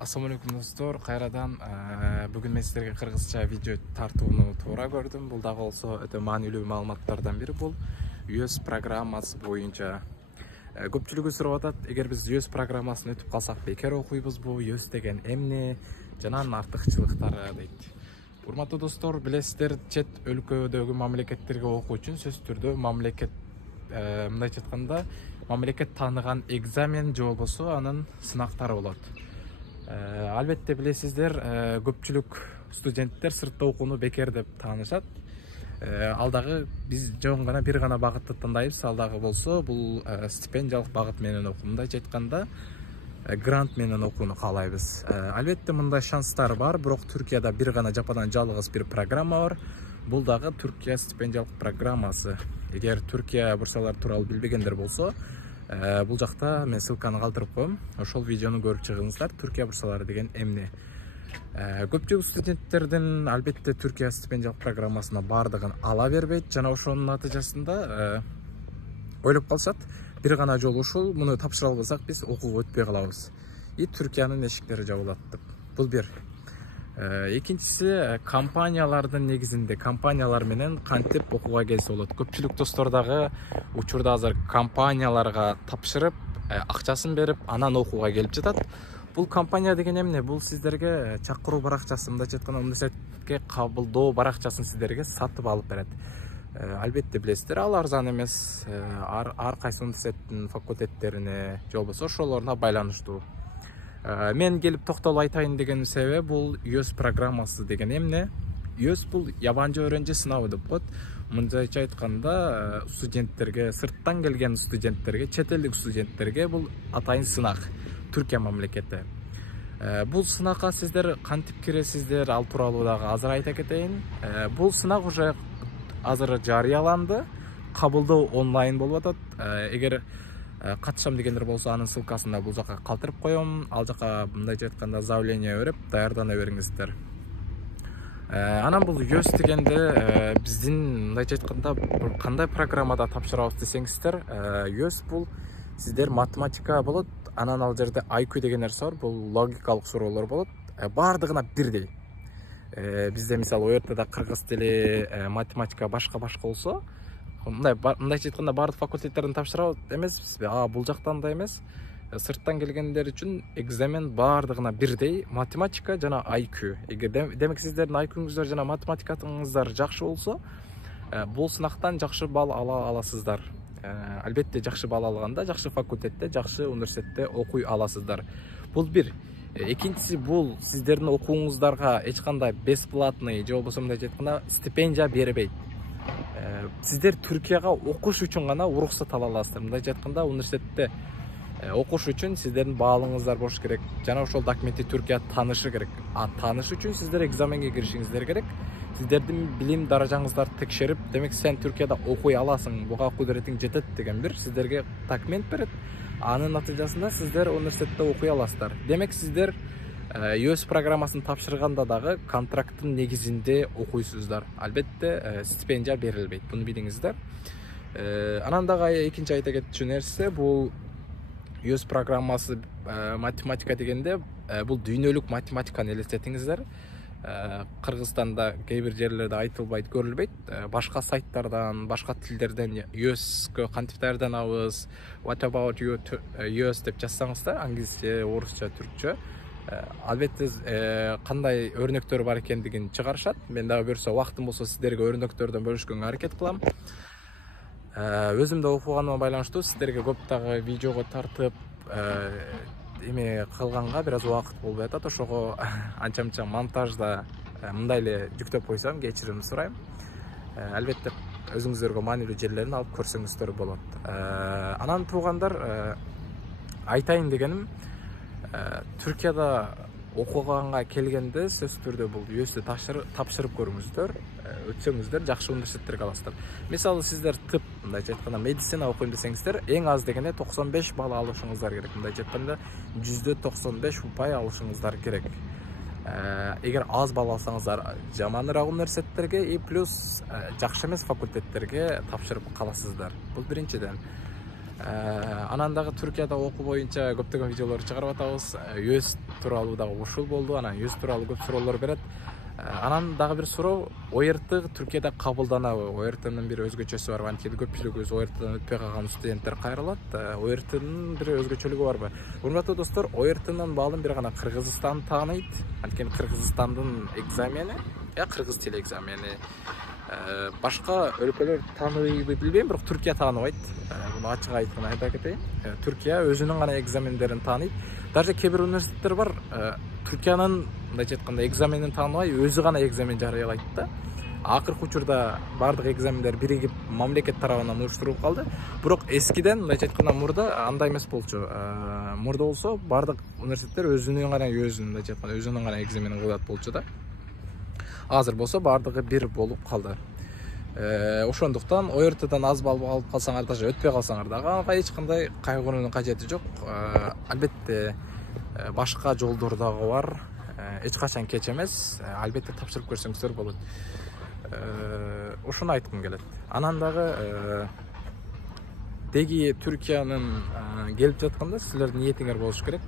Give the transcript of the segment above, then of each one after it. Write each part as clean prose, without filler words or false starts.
Assalamu alaikum достор, кайрадан бүгүн мен сиздерге кыргызча видео тартууну туура көрдүм. Бул дагы болсо өтө маанилүү маалыматтардан бири. Бул US программасы боюнча көпчүлүгү сурап атат, эгер биз US программасын өтүп калсак бекер окуйбузбу, US деген эмне жана анын артыкчылыктары дейт. Урматтуу достор, билесиздер, чет өлкөдөгү мамлекеттерге окуу үчүн сөзсүз түрдө мамлекет мындайча айтканда мамлекет тааныган экзамен же болбосо анын сынактары болот. Албетте билесиздер, көпчүлүк студенттер сыртта окууну бекер деп таанышат. Ал дагы биз жөн гана бир гана багытты тандайбыз. Ал дагы болсо бул стипендиялык багыт менен окуу. Мындайча айтканда грант менен окууну каалайбыз. Албетте мындай шанстар бар, бирок Түркияда бир гана жападан жалгыз бир программа бар. Бул дагы Түркия стипендиялык программасы. Эгер Түркия бурсалар тууралуу билбегендер болсо, бул жакта мен ссылканы калтырып коем. Ошол видеону көрүп чыгыңыздар. Түркия бурсалары деген эмне? Көпчүлүк студенттердин албетте Түркия стипендиялык программасына бардыгын ала бербейт жана ошонун натыйжасында ойлоп калышат, бир гана жол ушул, муну тапшыра албасак биз окууга өтпөй калабыз. Түркиянын эшиктери жабылат деп. Бул бир. Экинчиси, компаниялардын негизинде компаниялар менен кантип окууга келсе болот. Көпчүлүк достор дагы учурда азыр компанияларга тапшырып, акчасын берип, анан окууга келип жатат. Бул компания деген эмне? Бул сиздерге чакыруу баракчасын, мындайча айтканда университетке кабылдоо баракчасын сиздерге сатып алып берет. Албетте билесиздер, ал арзан эмес. Ар кайсы университеттин факультеттерине же болбосо ошолоруна байланыштуу. Мен келип токтолуп айтайын деген себеби бул US программасы деген эмне? US бул ябанчы өрөнчү сынабы деп коет. Мындайча айтканда студенттерге, сырттан келген студенттерге, чет элдик студенттерге бул атайын сынак. Түркия мамлекети. Бул сынакка сиздер кантип киресиздер, ал тууралуу дагы азыр айта кетейин. Бул сынак уже азыр жарыяланды. Кабылдоо онлайн болуп атат. Эгер катышам дегендер болсо, анын ссылкасын да бул жака калтырып коем. Ал жака мындайча айтканда заявление берип, даярдана бериңиздер. Анан бул US дегенде биздин мындайча айтканда кандай программада тапшырабыз десеңиздер, US бул сиздер математика болот, анан ал жерде IQ деген нерсе бар, бул логикалык суроолор болот. Бардыгына бирдей. Бизде мисалы ОРТда кыргыз тили, математика башка болсо, мындайча айтканда бардык факультеттерден тапшырабыз эмеспизби? Бул жакта андай эмес. Сырттан келгендер үчүн экзамен бардыгына бирдей, математика жана IQ. Демек сиздердин IQ-ңуздар жана математикаңыздар жакшы болсо, бул сынактан жакшы балл ала аласыздар. Албетте жакшы балл алганда жакшы факультетте, жакшы университетте окуй аласыздар. Бул бир. Экинчиси, бул сиздердин окууңуздарга эч кандай бесплатный же болбосо мындайча айтканда стипендия бербейт. Сиздер Түркияга окуш үчүн гана уруксат ала аласыздар. Мындайча айтканда университетте окуш үчүн сиздердин баалыңыздар болуш керек жана ошол документти Түркия таанышы керек. Тааныш үчүн сиздер экзаменге киришиңиздер керек. Сиздердин билим даражаңыздарды текшерип, демек сен Түркияда окуй аласың, буга кудуретиң жетет деген бир сиздерге документ берет. Анын натыйжасында сиздер университетте окуй аласыздар. Демек сиздер US программасын тапшырганда дагы контракттын негизинде окуйсуздар. Албетте стипендия берилбейт. Буну билиңиздер. Анан дагы экинчи айта кетчү нерсе, бул US программасы математика дегенде бул дүйнөлүк математиканы элестетиңиздер. Кыргызстанда кээ бир жерлерде айтылбайт, көрүлбөйт. Башка сайттардан, башка тилдерден US'кө кантип даярданабыз, what about you US деп жазсаңыздар, англисче, орусча, түркчө, албетте кандай өрнөктөр бар экендигин чыгарышат. Мен дагы берсе убактым болсо сиздерге өрнөктөрдөн бөлүшкөнгө аракет кылам. Өзүм да окуганыма байланыштуу сиздерге көп дагы видеого тартып эме кылганга бир аз убакыт болбой атат. Ошого анча-мынча монтажда мындай эле жүктөп койсом, кечирим сурайм. Албетте өзүңүздөргө маанилүү жерлерин алып көрсөңүздөр болот. Анан туугандар, айтайын дегеним, Түркияда окуганга келгенде сөзсүз түрдө бул US'ти тапшырып көрүңүздөр. Өтсөңүздөр жакшы университеттерге аласыздар. Мисалы сиздер тып, мындайча айтканда медицина окуйм десеңиздер, эң аз дегенде 95 балл алышыңыздар керек. Мындайча айтканда 95 упай алышыңыздар керек. Эгер аз балл алсаңыздар жаманыраак университеттерге плюс жакшы эмес факультеттерге тапшырып каласыздар. Бул биринчиден. Анан дагы Түркияда окуу боюнча көптөгөн видеолор чыгарып атабыз. ЮЭС тууралуу дагы ушул болду. Анан ЮЭС тууралуу көп суроолор берет. Анан дагы бир суроо, ОРТ Түркияда кабылданабы? ОРТнын бир өзгөчөсү барбы? Анткени көпчүлүгүбүз ОРТдан өтпөй калган студенттер кайрылат. ОРТнын бир өзгөчөлүгү барбы? Урматтуу достор, ОРТнын баалын бир гана Кыргызстан тааныйт. Анткени Кыргызстандын экзамени, кыргыз тили экзамени башка өлкөлөр тааныбайбы билбейм, бирок Түркия тааныбайт. Муну ачык айткан айта кетейин. Түркия өзүнүн гана экзамендерин тааныйт. Даже кээ бир университеттер бар, Түркиянын мындайча айтканда экзаменин тааныбай, өзү гана экзамен жарыялайт да. Акыркы учурда бардык экзамендер биригип мамлекет тарабынан уюштурулуп калды. Бирок эскиден мындайча айтканда мурда андай эмес болчу. Мурда болсо бардык университеттер өзүнүн гана экзаменин кылат болчу да. Азыр болсо бардыгы бир болуп калды. Ошондуктан ОРТдан аз балл алып калсаңар, даже өтпөй калсаңар дагы ага эч кандай кайгыруунун кажети жок. Албетте башка жолдор дагы бар. Эч качан кеч эмес. Албетте тапшырып көрсөңүздөр болот. Ошону айткым келет. Анан дагы деги Түркиянын келип жатканда силердин ниетиңер болуш керек.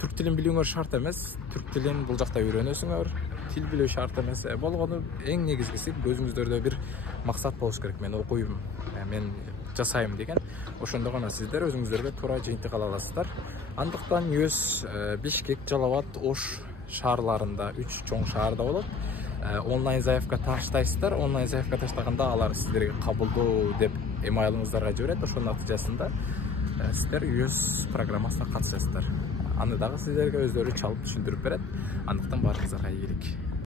Түрк тилин билүүңөр шарт эмес. Түрк тилин бул жакта үйрөнөсүңөр. Тил билүү шарт эмес. Болгону эң негизгиси көзүңүздөрдө бир максат болуш керек. Мен окуйм, мен жасайм деген. Ошондо гана сиздер өзүңүздөргө туура жыйынтык ала аласыздар. Андыктан ЮЭС Бишкек, Жалал абад, Ош шаарларында 3 чоң шаарда болот. Онлайн заявка таштайсыздар. Онлайн заявка таштаганда алар сиздерге кабылдоо деп эмайлыңыздарга жиберет. Ошонун натыйжасында сиздер ЮЭС программасына катышасыздар. Аны дагы сиздерге өздөрү чалып түшүндүрүп берет. Андыктан баарыңыздарга ийгилик.